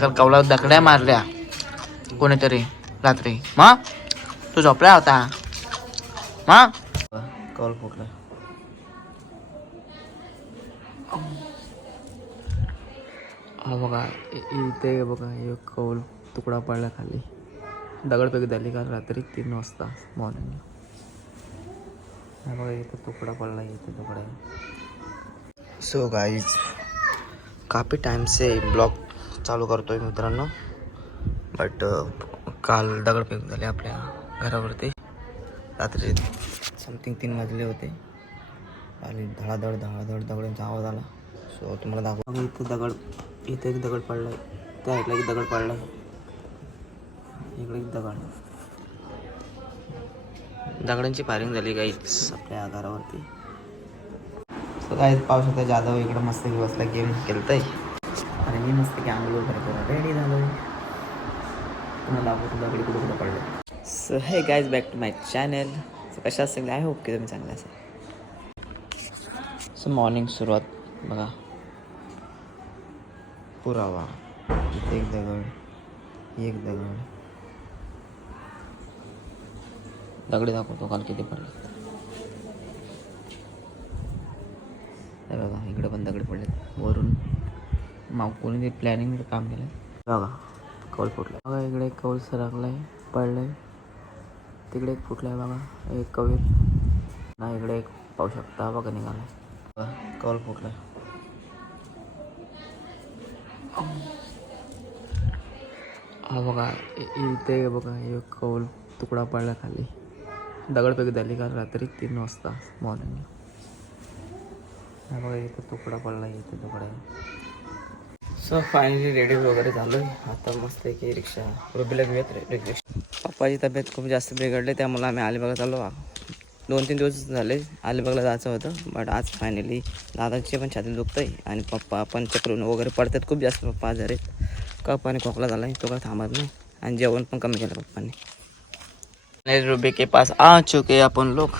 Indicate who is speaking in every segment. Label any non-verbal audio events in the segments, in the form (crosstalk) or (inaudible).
Speaker 1: काल कवला दकड्या मारल्या. कोणीतरी. रात्री. मा? तू झोपला होता? मा? कौल फुटला. हा बघा इथे बघा एक कौल तुकडा पडला खाली. दगडपैकी झाली काल रात्री तीन वाजता मॉर्निंग हा बघा इथं तुकडा पडला इथे तुकडा. सो गाईज काफ़ी टाइम से ब्लॉग चालू करतोय मित्रांनो. बट काल दगडफेक झाले आपल्या घरावरती. रात्री समथिंग तीन वाजले होते. आणि धडाधड धडाधड दगडांचा आवाज आला. सो तुम्हाला दाखव इथं दगड इथं एक दगड पडलाय. त्या इकडे एक दगड पडलाय. इकडे एक दगड. दगडांची फायरिंग झाली काहीच आपल्या घरावरती सो काय पाऊस होता जाधव इकडं मस्त बसला गेम खेळतोय. आणि मी मस्त की आंघोळ वगैरे करून रेडी झालोय. तुम्हाला दाखवतो दगडी कुठं कुठं पडलं so hey guys back to my channel so कशा असेल आय होप की तुम्ही चांगला असेल. सो मॉर्निंग सुरुवात. बघा. पुरावा. एक दगड. एक दगड. दगडी दाखवतो काल किती पडले बघा इकडं पण दगड पडलेत. वरून. माव कोणी ते प्लॅनिंग काम केलं बघा कौल फुटला बघा इकडे एक कौल सरकलाय पडलाय. तिकडे एक फुटलाय बघा एक कवीर ना इकडे एक पाहू शकता बघा निघालाय. बघा, कौल फुटलाय. हा बघा इथे बघा एक कौल तुकडा पडला खाली. दगडपैकी झाली काल रात्री तीन वाजता मॉर्निंग हा बघा इथे तुकडा पडला इथे तुकडा सो फायनली रेडी वगैरे झालो आहे आता मस्त की रिक्षा रुबीला घेऊयात रिक्षा. पप्पाची तब्येत खूप जास्त बिघडली त्यामुळे आम्ही अलिबागला आलो दोन तीन दिवस झाले अलिबागला जायचं होतं बट आज फायनली दादाची पण छाती आहे आणि पप्पा पण चक्रून वगैरे पडतात खूप जास्त पप्पा आजारी आहेत. कप आणि खोकला झाला आहे तो काय थांबत नाही. आणि जेवण पण कमी केलं पप्पाने. रुबी के पास आ चुके आपण लोक.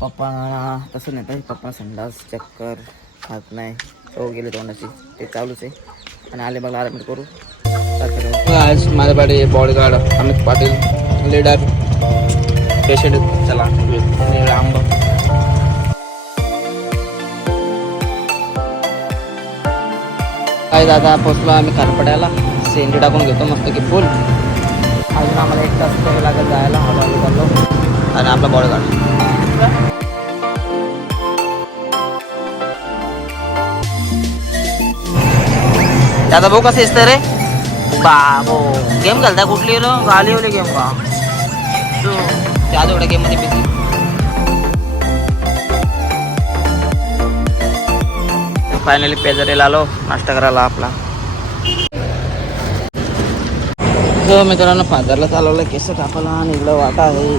Speaker 1: पप्पा तसं नाही पप्पा संडास चक्कर खात नाही. चव गेले तोंडाची ते चालूच आहे. आणि आले मला आराम करू. आज माझ्याकडे bodyguard Amit Patil leader patient चला आंबा. काय दादा पोचलो आम्ही खारपड्याला. सेंडी टाकून घेतो मस्त की फुल अजून आम्हाला एक तास लागत जायला. हळूहळू चाललो. आणि आपला बॉडीगार्ड दादा भाऊ कसं दिसतं रे? बाबो. गेम घालता कुठली रो? गाली ओली गेम का? त्या एवढ्या गेममध्ये बिझी फायनली पेजरीला आलो. नाश्ता करायला आपला. जो मित्रांनो फादरला चालवलं. केस कापायला आणि इकडं वाटा आहे.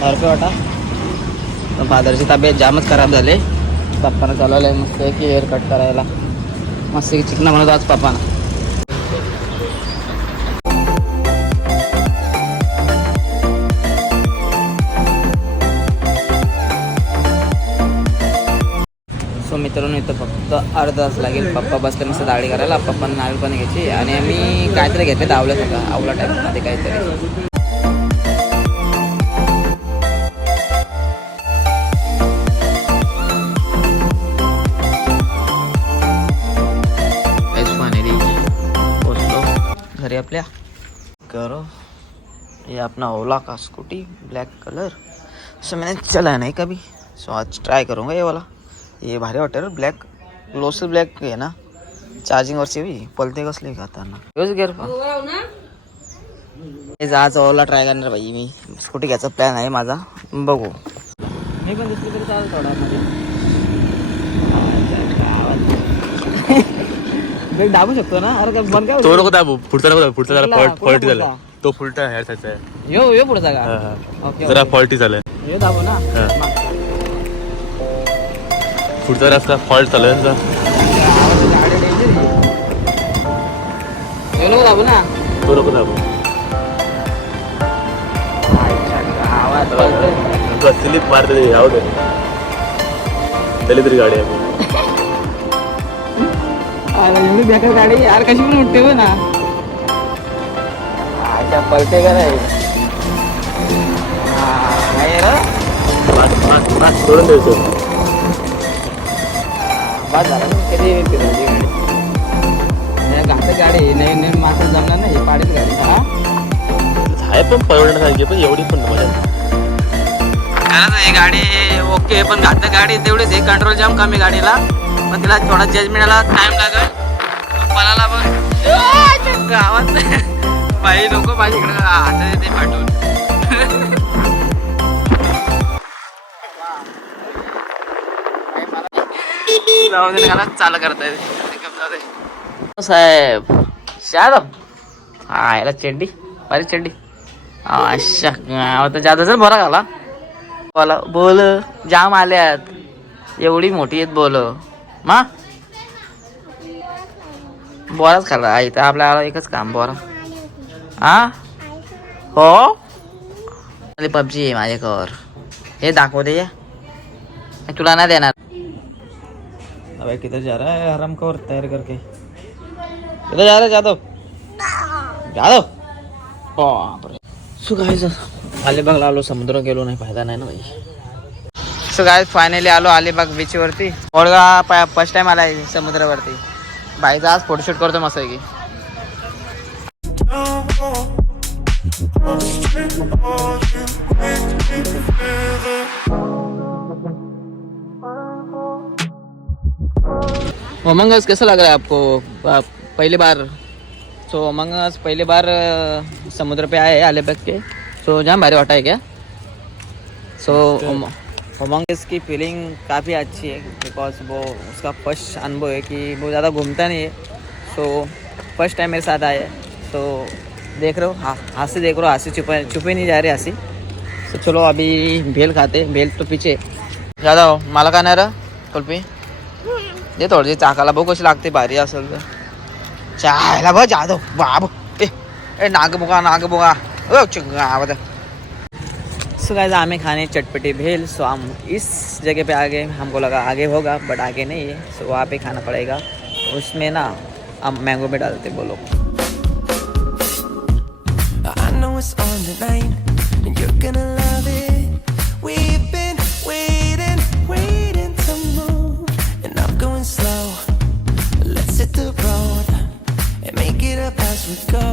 Speaker 1: सारखं वाटा. तर फादरची तब्येत जामच खराब झाली. पप्पानं चालवलं मस्त की हेअर कट करायला. मस्त की चिकना म्हणत आज पापा सो मित्रांनो इथं फक्त अर्धा तास लागेल. पप्पा बसले मस्त दाढी करायला. पप्पांना नारळ पण घ्यायची. आणि आम्ही काहीतरी घेतले आवलं सगळं. आवला टाईपमध्ये काहीतरी. अपना ओला का स्कूटी ब्लैक कलर। सो मैंने चला नहीं कभी। सो आज ट्राई करूँगा ये वाला। ये भारी वाटेल ब्लॅक ग्लोसल ब्लॅक आहे ना? चार्जिंग वरची बी पलते कसले खाताना यूज गेअर पण आज ओला ट्राय करणार भाई मी। स्कूटी घ्यायचा प्लॅन आहे माझा। बघू। मी पण दिसली तरी थोडा मध्ये. (laughs) दाबू शकतो ना? अरे काय बंद काय
Speaker 2: तो नको दाबू. पुढचा नको दाबू. पुढचा जरा फॉल्टी
Speaker 1: कुठला
Speaker 2: झालाय. तो फुलटा ह्या साईडचा आहे
Speaker 1: यो यो पुढचा का
Speaker 2: हा, हा.
Speaker 1: ओके
Speaker 2: जरा
Speaker 1: ओके.
Speaker 2: फॉल्टी झालाय
Speaker 1: यो दाबू ना
Speaker 2: हा.
Speaker 1: मागचा.
Speaker 2: पुढचा रस्ता फॉल्ट त्यांचा.
Speaker 1: गाडी danger आहे. यो नको दाबू ना
Speaker 2: तो नको दाबू
Speaker 1: आवाज पळतोय.
Speaker 2: स्लिप मारते याव दे तरी तरी गाडी आहे
Speaker 1: अरे एवढी बेकार गाडी यार कशी पण उठते हो ना अच्छा पलटे का नाही
Speaker 2: सोडून द्यायचं
Speaker 1: बस झालं. ना, कधी येते तुझी गाडी. नाही, घातक गाडी. नवीन नवीन माणसं जमणार नाही. गाडी हा
Speaker 2: आहे पण परवडण्यासारखी पण एवढी पण मजा.
Speaker 1: खरंच ही गाडी ओके पण घातक गाडी तेवढीच आहे. कंट्रोल जाम कमी गाडीला. पण तिला थोडा जजमेंटला टाइम लागेल. पलाला पण. गावात. बाई लोक माझ्या इकडे हात येते पाठवून. जाऊ दे ना चालू करता येते साहेब शादम. हा याला चेंडी. बारीक चेंडी. अशा आता जादा बरा घाला. बोला बोल जाम आल्यात. एवढी मोठी आहेत बोल. मा? बोराच खाल्ला इथं आपल्याला एकच काम बोरा. हा? हो? अरे पबजी आहे माझ्याकडं. हे दाखव दे. मी तुला नाही देणार. अबे किधर जा रहा है हराम खोर तैर करके? किधर जा रहा है जादव? जादव? सो गाईज अलिबागला आलो समुद्र गेलो नाही फायदा नाही ना भाई. सो गाईज फायनली आलो अलिबाग बीच वरती. ओळगा फर्स्ट टाइम आलाय समुद्रावरती. बाईचा आज फोटोशूट करतो मस्त आहे की कैसा लग रहा है आपको? प- पहली बार सो अस पहली बार समुद्र पे आए अलीबाग के। सो जहाँ भारी वाटा है क्या? सो उमंग इसकी फीलिंग काफ़ी अच्छी है बिकॉज़ वो उसका फ़र्स्ट अनुभव है कि वो ज़्यादा घूमता नहीं है। सो फ़र्स्ट टाइम मेरे साथ आए तो देख रहे हो हाँ हाथ से देख रहे हो हाथ से छुपे छुपे नहीं जा रहे हाथ से सो चलो अभी भेल खाते भेल तो पीछे। ज़्यादा हो मला नाही रहा कुल्फी दे थोडी चाकाला बघ कशी लागते भारी असेल तर चायला बघ जादव बाब ए ए, नाग बुगा नाग बुगा ओ, चिंगा सो गाइस हमें खाने चटपटी भेल सो हम इस जगह पे आ गए, हमको लगा आगे होगा बट आगे नहीं है सो वहाँ पे खाना पड़ेगा। उसमें ना, हम मैंगो में डालते बोलो।
Speaker 3: I it's on tonight, and you're gonna love it. We've been waiting, waiting to move, and I'm going slow. Let's hit the road and make it up as we go.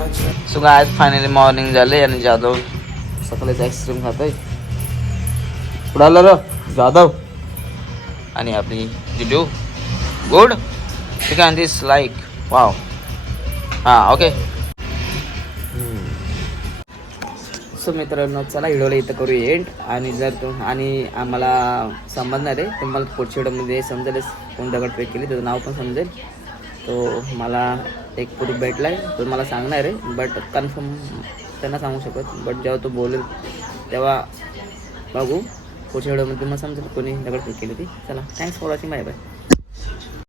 Speaker 1: So आज finally morning झाले आणि जाधव सकाळीच ice cream खातोय उडालं र जाधव आणि आपली जुजू good ठीक आहे दिस लाईक वाव हां ओके सो मित्रांनो चला व्हिडिओला इथं करू एंड आणि जर तुम आणि आम्हाला समजणार आहे तुम्हाला पुढच्या व्हिडिओमध्ये समजेलच कोण दगडफेक केली त्याचं नाव पण समजेल तो मला एक प्रूफ भेटला आहे तो मला सांगणार आहे बट कन्फर्म त्यांना सांगू शकत. बट जेव्हा तो बोलेल तेव्हा बघू. पुढच्या व्हिडिओमध्ये तुम्हाला समजेल कोणी दगडफेक केली ती चला thanks for watching bye bye